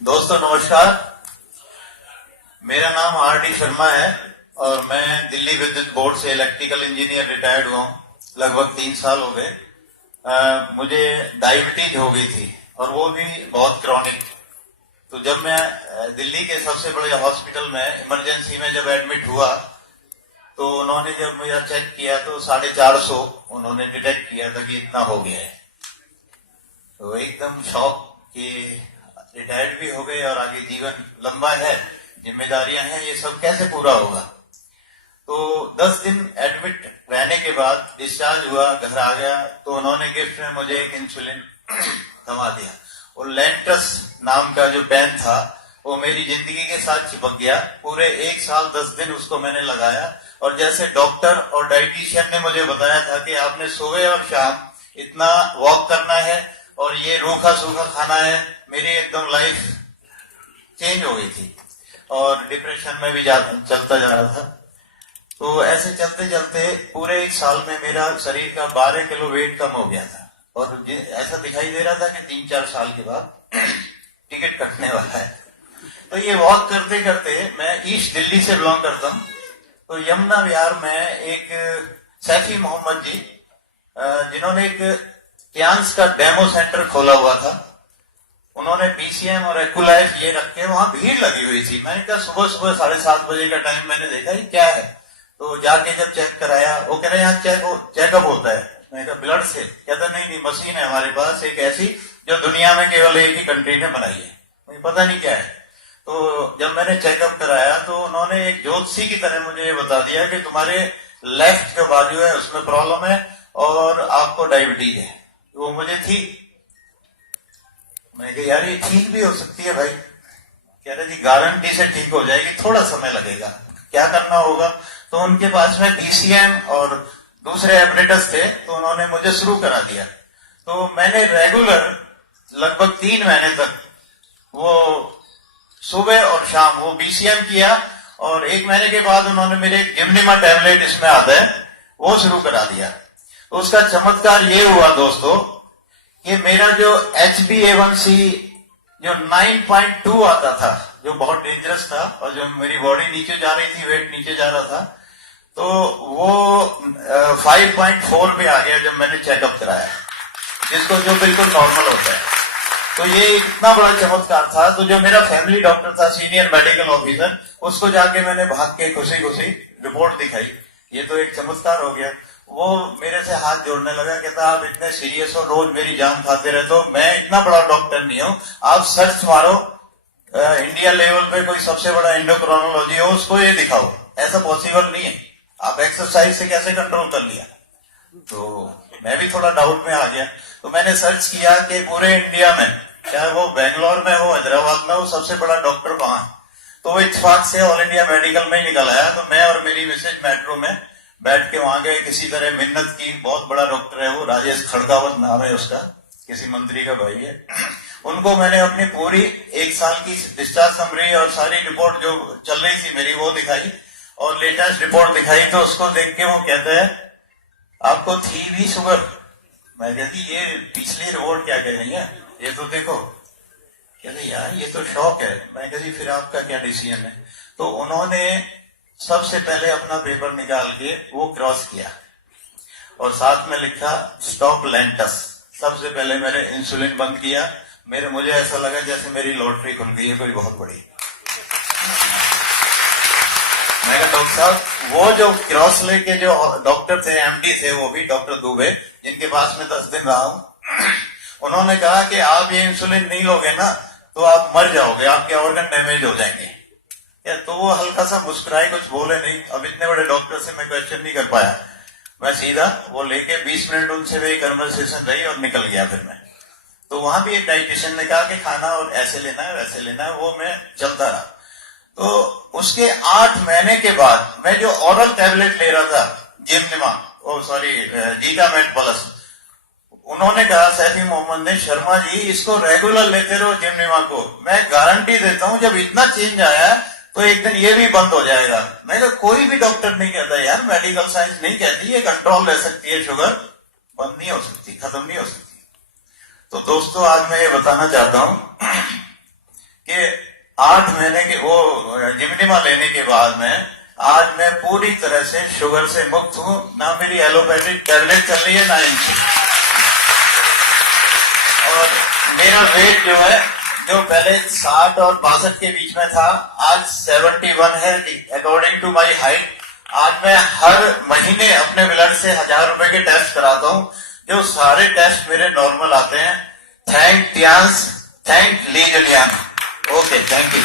दोस्तों नमस्कार, मेरा नाम आर.डी. शर्मा है और मैं दिल्ली विद्युत बोर्ड से इलेक्ट्रिकल इंजीनियर रिटायर्ड हुआ हूँ। लगभग 3 साल हो गए। मुझे डायबिटीज हो गई थी और वो भी बहुत क्रॉनिक। तो जब मैं दिल्ली के सबसे बड़े हॉस्पिटल में इमरजेंसी में जब एडमिट हुआ तो उन्होंने जब मेरा चेक किया तो 450 उन्होंने डिटेक्ट किया था कि इतना हो गया है। तो एकदम शॉक कि रिटायर्ड भी हो गए और आगे जीवन लंबा है, जिम्मेदारियां हैं, ये सब कैसे पूरा होगा। तो 10 दिन एडमिट रहने के बाद डिस्चार्ज हुआ, घर आ गया तो उन्होंने गिफ्ट में मुझे एक इंसुलिन थमा दिया। और लेंटस नाम का जो पेन था वो मेरी जिंदगी के साथ चिपक गया। पूरे 1 साल 10 दिन उसको मैंने लगाया और जैसे डॉक्टर और डाइटिशियन ने मुझे बताया था कि आपने सुबह और शाम इतना वॉक करना है और ये रूखा सूखा खाना है, मेरी एकदम लाइफ चेंज हो गई थी और डिप्रेशन में भी चलता जा रहा था। तो ऐसे चलते चलते पूरे 1 साल में मेरा शरीर का 12 किलो वेट कम हो गया था और ऐसा दिखाई दे रहा था कि 3-4 साल के बाद टिकट कटने वाला है। तो ये वॉक करते करते, मैं ईस्ट दिल्ली से बिलोंग करता हूँ, तो यमुना विहार में एक सैफी मोहम्मद जी जिन्होंने एक क्यांस का डेमो सेंटर खोला हुआ था, उन्होंने पीसीएम और एक्यूलाइफ ये रख के वहां भीड़ लगी हुई थी। मैंने कहा सुबह 7:30 बजे का टाइम, मैंने देखा ये क्या है। तो जाके जब चेक कराया, वो कह रहे यहाँ चेकअप होता है। मैंने कहा ब्लड से? कहता नहीं, मशीन है हमारे पास एक ऐसी जो दुनिया में केवल एक ही कंट्री ने बनाई है, मुझे पता नहीं क्या है। तो जब मैंने चेकअप कराया तो उन्होंने एक ज्योतिषी की तरह मुझे बता दिया कि तुम्हारे लेफ्ट जो बाजू है उसमें प्रॉब्लम है और आपको डायबिटीज है। वो मुझे थी। मैंने कहा यार ये ठीक भी हो सकती है भाई। कह रहे जी गारंटी से ठीक हो जाएगी, थोड़ा समय लगेगा, क्या करना होगा। तो उनके पास में डीसीएम और दूसरे एपरेटस थे, तो उन्होंने मुझे शुरू करा दिया। तो मैंने रेगुलर लगभग 3 महीने तक वो सुबह और शाम वो बीसीएम किया और 1 महीने के बाद उन्होंने मेरे गिमनिमा टैबलेट इसमें आता है वो शुरू करा दिया। तो उसका चमत्कार ये हुआ दोस्तों कि मेरा जो HbA1c जो 9.2 आता था, जो बहुत डेंजरस था और जो मेरी बॉडी नीचे जा रही थी, वेट नीचे जा रहा था, तो वो 5.4 पे आ गया जब मैंने चेकअप कराया, जिसको जो बिल्कुल नॉर्मल होता है। तो ये इतना बड़ा चमत्कार था। तो जो मेरा फैमिली डॉक्टर था, सीनियर मेडिकल ऑफिसर, उसको जाके मैंने भाग के खुशी खुशी रिपोर्ट दिखाई। ये तो एक चमत्कार हो गया। वो मेरे से हाथ जोड़ने लगा, कहता आप इतने सीरियस हो, रोज मेरी जान खाते रहते हो, मैं इतना बड़ा डॉक्टर नहीं हूं, आप सर्च मारो इंडिया लेवल पे कोई सबसे बड़ा एंडोक्रोनोलॉजी हो, उसको ये दिखाओ। ऐसा पॉसिबल नहीं है, आप एक्सरसाइज से कैसे कंट्रोल कर लिया। तो मैं भी थोड़ा डाउट में आ गया। तो मैंने सर्च किया कि पूरे इंडिया में, चाहे वो बेंगलोर में हो, हैदराबाद में हो, सबसे बड़ा डॉक्टर कहाँ है। तो वो इत्तेफाक से ऑल इंडिया मेडिकल में ही निकल आया। तो मैं और मेरी मिसेज मेट्रो में बैठ के वहां गए, किसी तरह मिन्नत की। बहुत बड़ा डॉक्टर है वो, राजेश खड़गावत नाम है उसका, किसी मंत्री का भाई है। उनको मैंने अपनी पूरी 1 साल की डिस्चार्ज समरी और सारी रिपोर्ट जो चल रही थी मेरी वो दिखाई और लेटेस्ट रिपोर्ट दिखाई। तो उसको देख के वो कहते हैं आपको थी भी शुगर। मैं कहती ये पिछली रिपोर्ट क्या कह रही है, ये तो देखो। कहते यार ये तो शौक है। मैं कहती फिर आपका क्या डिसीजन है। तो उन्होंने सबसे पहले अपना पेपर निकाल के वो क्रॉस किया और साथ में लिखा स्टॉप लेंटस। सबसे पहले मैंने इंसुलिन बंद किया। मुझे ऐसा लगा जैसे मेरी लॉटरी खुल गई है कोई बहुत बड़ी। मैं कहा डॉक्टर साहब, वो जो क्रॉस लेके जो डॉक्टर थे, एमडी थे, वो भी डॉक्टर दुबे, जिनके पास में 10 दिन रहा हूं, उन्होंने कहा कि आप ये इंसुलिन नहीं लोगे ना तो आप मर जाओगे, आपके ऑर्गन डैमेज हो जाएंगे। या तो वो हल्का सा मुस्कुराए, कुछ बोले नहीं। अब इतने बड़े डॉक्टर से मैं क्वेश्चन नहीं कर पाया। मैं सीधा वो लेके 20 मिनट उनसे मेरी कन्वर्सेशन रही और निकल गया। फिर मैं तो वहां भी एक डाइटिशियन ने कहा कि खाना और ऐसे लेना है वैसे लेना है, वो मैं चलता रहा। तो उसके 8 महीने के बाद मैं जो ओरल टैबलेट ले रहा था, जीटामेट प्लस, उन्होंने कहा सैफी मोहम्मद ने, शर्मा जी इसको रेगुलर लेते रहो जिमनिमा को, मैं गारंटी देता हूं जब इतना चेंज आया तो एक दिन ये भी बंद हो जाएगा। मैं कहा कोई भी डॉक्टर नहीं कहता यार, मेडिकल साइंस नहीं कहती ये कंट्रोल रह सकती है, शुगर बंद नहीं हो सकती, खत्म नहीं हो सकती। तो दोस्तों आज मैं ये बताना चाहता हूं कि 8 महीने के वो जिमनिमा लेने के बाद में आज मैं पूरी तरह से शुगर से मुक्त हूं। ना मेरी एलोपैथिक टैबलेट चल रही है ना इनकी। और मेरा वेट जो है, जो पहले 60 और 62 के बीच में था, आज 71 है अकॉर्डिंग टू माई हाइट। आज मैं हर महीने अपने ब्लड से 1000 रुपए के टेस्ट कराता हूं, जो सारे टेस्ट मेरे नॉर्मल आते हैं। थैंक टियांस, थैंक ली जुलियान। Okay, thank you.